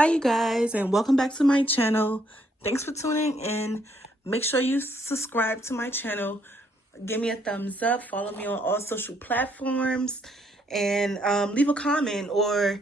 Hi you guys, and welcome back to my channel. Thanks for tuning in. Make sure you subscribe to my channel, give me a thumbs up, follow me on all social platforms, and leave a comment or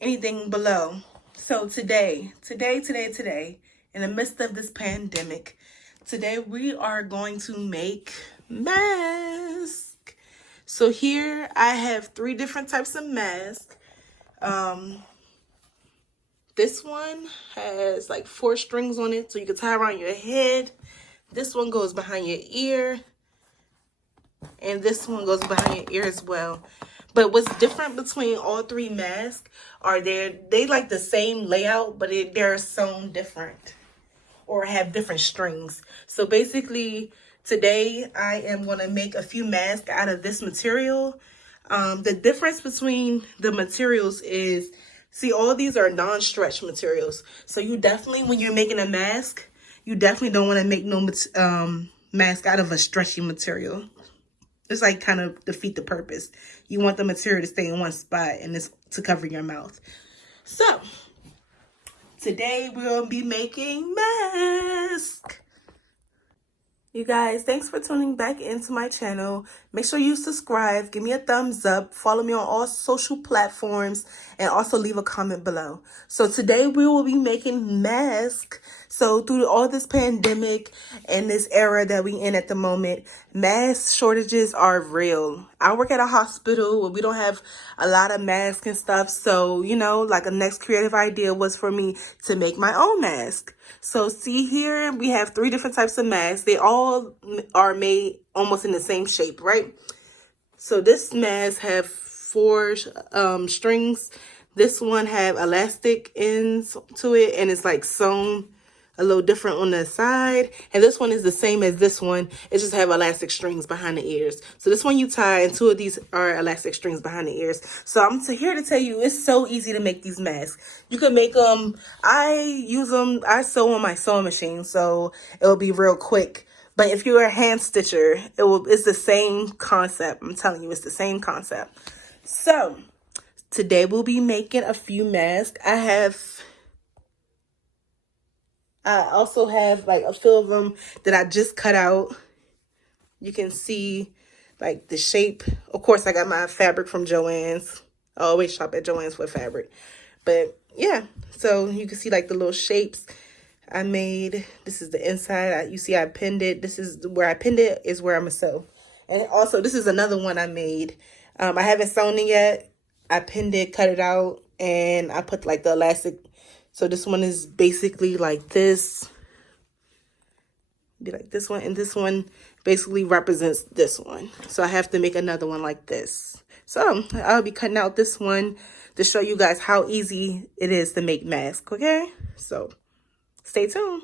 anything below. So today, in the midst of this pandemic, today we are going to make masks. So here I have 3 different types of masks. This one has like 4 strings on it, so you can tie around your head. This one goes behind your ear, and this one goes behind your ear as well. But what's different between all 3 masks are they like the same layout, but they're sewn different or have different strings. So basically, today I am going to make a few masks out of this material. The difference between the materials is, see, all these are non-stretch materials. So you definitely, when you're making a mask, you definitely don't want to make no mask out of a stretchy material. It's like kind of defeat the purpose. You want the material to stay in one spot and it's to cover your mouth. So today we'll be making masks. You guys, thanks for tuning back into my channel. Make sure you subscribe, give me a thumbs up, follow me on all social platforms, and also leave a comment below. So today we will be making masks. So through all this pandemic and this era that we in at the moment, mask shortages are real. I work at a hospital where we don't have a lot of masks and stuff. So, you know, like a next creative idea was for me to make my own mask. So see here, we have 3 different types of masks. They all are made almost in the same shape, right? So this mask have 4 strings. This one have elastic ends to it, and it's like sewn a little different on the side. And this one is the same as this one. It just have elastic strings behind the ears. So this one you tie, and 2 of these are elastic strings behind the ears. So I'm here to tell you, it's so easy to make these masks. You can make them. I sew on my sewing machine, so it'll be real quick. But if you're a hand stitcher, it's the same concept. I'm telling you, it's the same concept. So today we'll be making a few masks. I also have like a few of them that I just cut out. You can see like the shape. Of course, I got my fabric from Joann's. I always shop at Joann's for fabric. But yeah, so you can see like the little shapes I made. This is the inside. You see I pinned it. This is where I pinned it, is where I'm going to sew. And also, this is another one I made. I haven't sewn it yet. I pinned it, cut it out, and I put like the elastic. So this one is basically like this. Be like this one, and this one basically represents this one. So I have to make another one like this. So I'll be cutting out this one to show you guys how easy it is to make masks, okay? So stay tuned.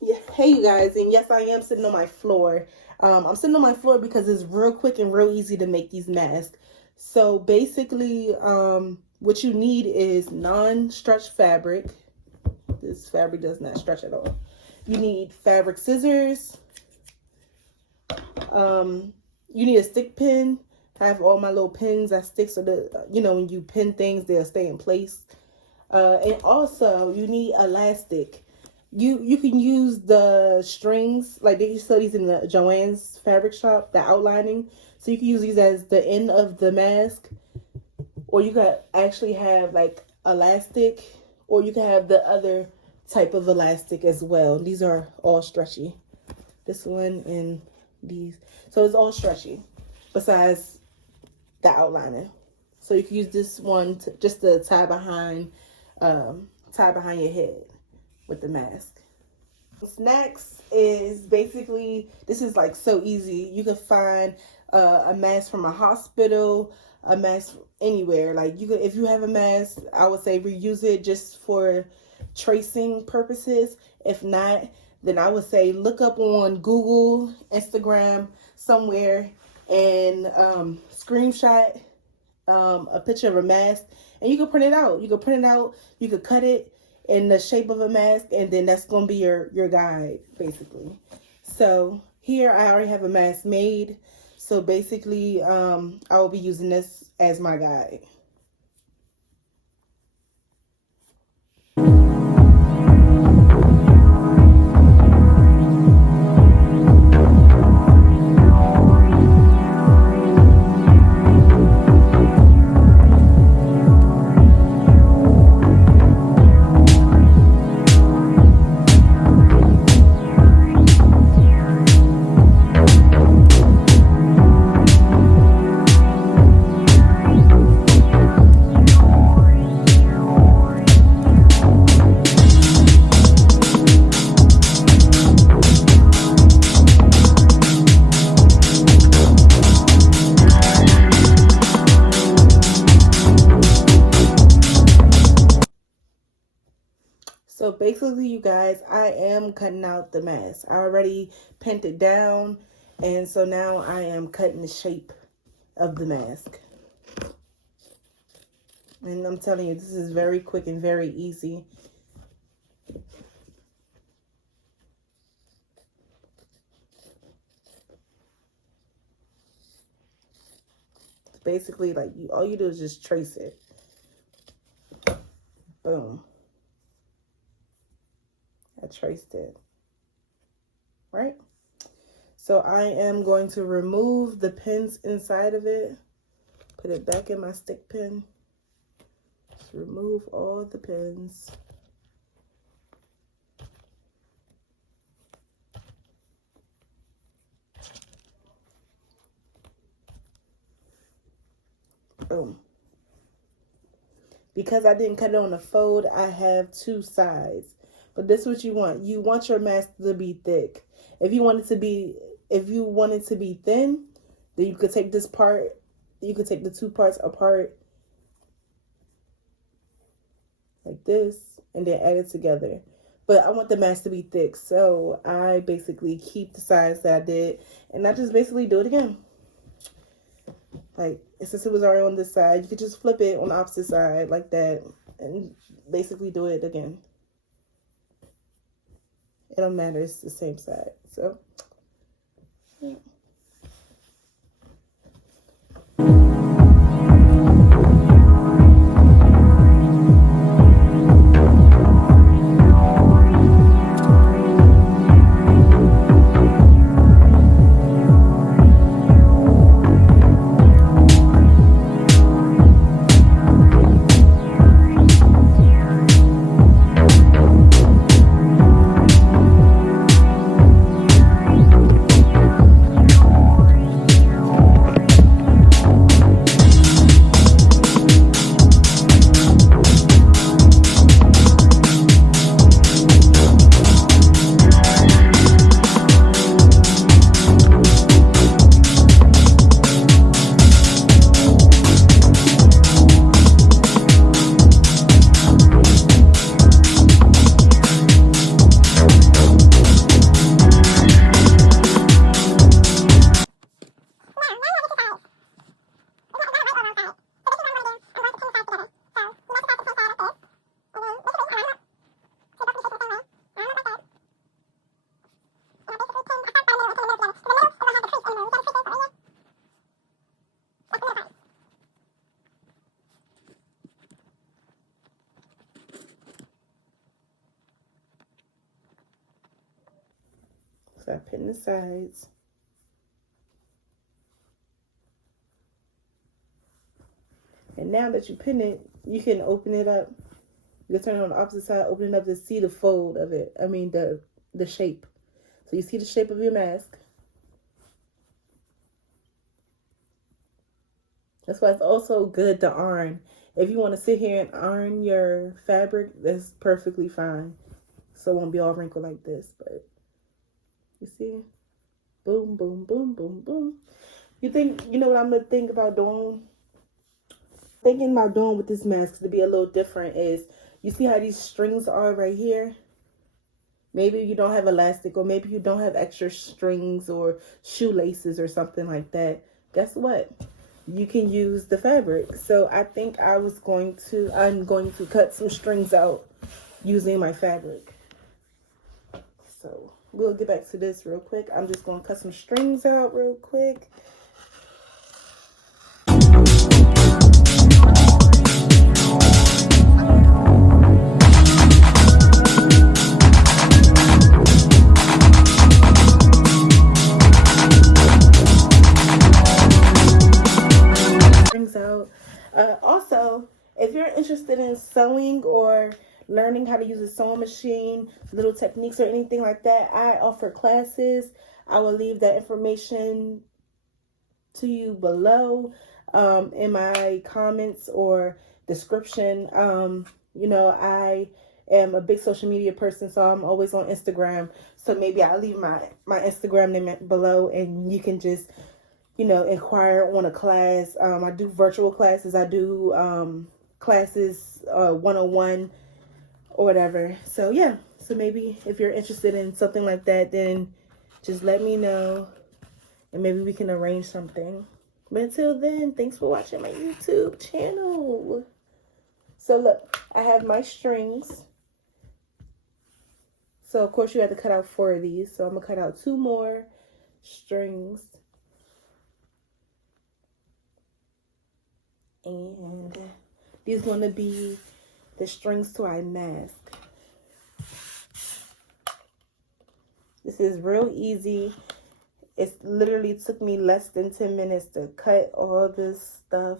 Yeah, hey you guys, and yes, I am sitting on my floor. I'm sitting on my floor because it's real quick and real easy to make these masks. So basically, what you need is non-stretch fabric. This fabric does not stretch at all. You need fabric scissors. You need a stick pin. I have all my little pins that stick so that, you know, when you pin things, they'll stay in place. And also, you need elastic. You can use the strings, like they sell these in the Joann's fabric shop, the outlining. So you can use these as the end of the mask. Or you could actually have like elastic, or you can have the other type of elastic as well. These are all stretchy. This one and these. So it's all stretchy besides the outlining. So you can use this one just to tie behind your head with the mask. Next is basically, this is like so easy. You can find a mask from a hospital, a mask anywhere. Like if you have a mask, I would say reuse it just for tracing purposes. If not, then I would say look up on Google, Instagram, somewhere, and screenshot a picture of a mask, and you can print it out. You could cut it in the shape of a mask, and then that's going to be your guide, basically. So here I already have a mask made. So basically, I will be using this as my guide. So basically, you guys, I am cutting out the mask. I already pinned it down, and so now I am cutting the shape of the mask. And I'm telling you, this is very quick and very easy. It's basically like all you do is just trace it. Boom. I traced it. Right? So I am going to remove the pins inside of it. Put it back in my stick pin. Just remove all the pins. Boom. Because I didn't cut it on the fold, I have two sides. But this is what you want. You want your mask to be thick. If you want it to be thin, then you could take this part, you could take the two parts apart like this and then add it together. But I want the mask to be thick, so I basically keep the sides that I did and I just basically do it again. Like, since it was already on this side, you could just flip it on the opposite side like that and basically do it again. It don't matter, it's the same side. So, yeah. So I pin the sides. And now that you pin it, you can open it up. You can turn it on the opposite side, open it up to see the fold of it. I mean the shape. So you see the shape of your mask. That's why it's also good to iron. If you want to sit here and iron your fabric, that's perfectly fine. So it won't be all wrinkled like this, but you see? Boom, boom, boom, boom, boom. You know what I'm gonna think about doing? Thinking about doing with this mask to be a little different is, you see how these strings are right here? Maybe you don't have elastic, or maybe you don't have extra strings or shoelaces or something like that. Guess what? You can use the fabric. So I think I'm going to cut some strings out using my fabric. So we'll get back to this real quick. I'm just going to cut some strings out real quick. Also, if you're interested in sewing or learning how to use a sewing machine, little techniques or anything like that, I offer classes. I will leave that information to you below in my comments or description. You know, I am a big social media person, so I'm always on Instagram. So maybe I'll leave my Instagram name below and you can just, you know, inquire on a class. I do virtual classes. I do classes, one-on-one or whatever. So yeah, so maybe if you're interested in something like that, then just let me know and maybe we can arrange something. But until then, thanks for watching my YouTube channel. So look, I have my strings. So of course you have to cut out 4 of these. So I'm gonna cut out 2 more strings. And these gonna be the strings to our mask. This is real easy. It literally took me less than 10 minutes to cut all this stuff.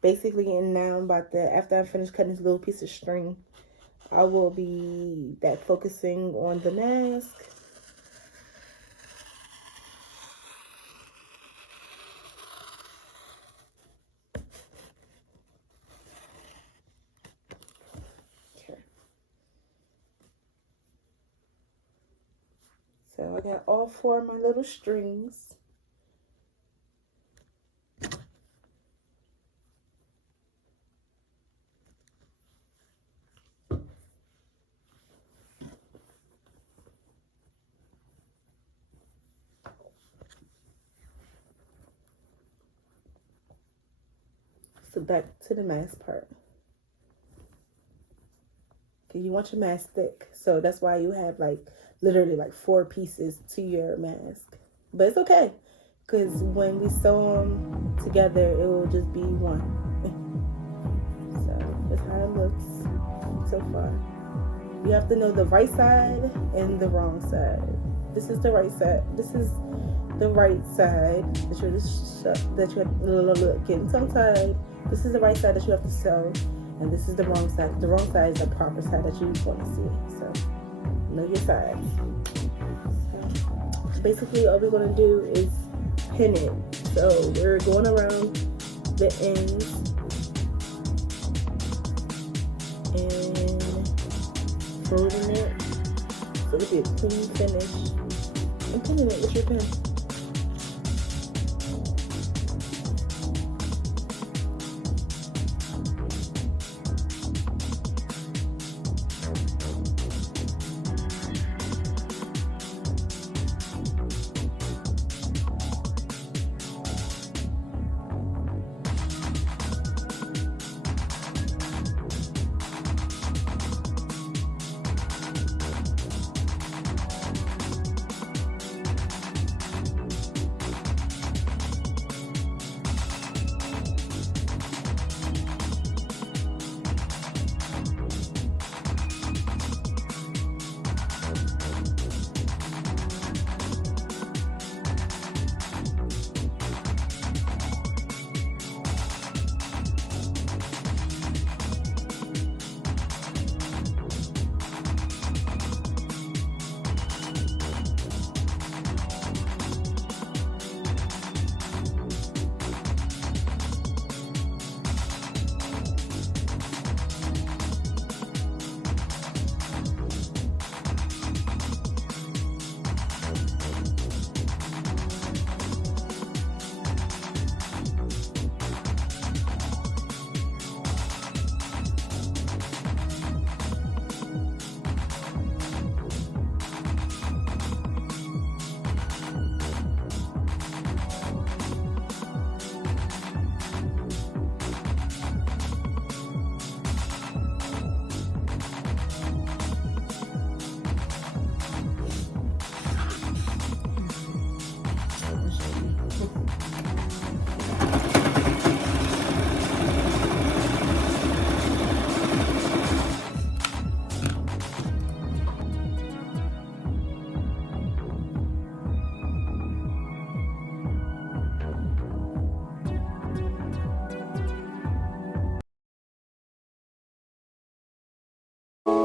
Basically, and now I'm about to, after I finish cutting this little piece of string, I will be back focusing on the mask. Okay. So I got all 4 of my little strings. So back to the mask part. Okay, you want your mask thick, so that's why you have like literally like 4 pieces to your mask. But it's okay, because when we sew them together, it will just be one. So that's how it looks so far. You have to know the right side and the wrong side. This is the right side. This is the right side that you're getting tongue-tied. This is the right side that you have to sew, and this is the wrong side. The wrong side is the proper side that you want to see. So know your sides. So basically, all we're gonna do is pin it. So we're going around the ends and folding it so it'll be a clean finish. And pinning it with your pen.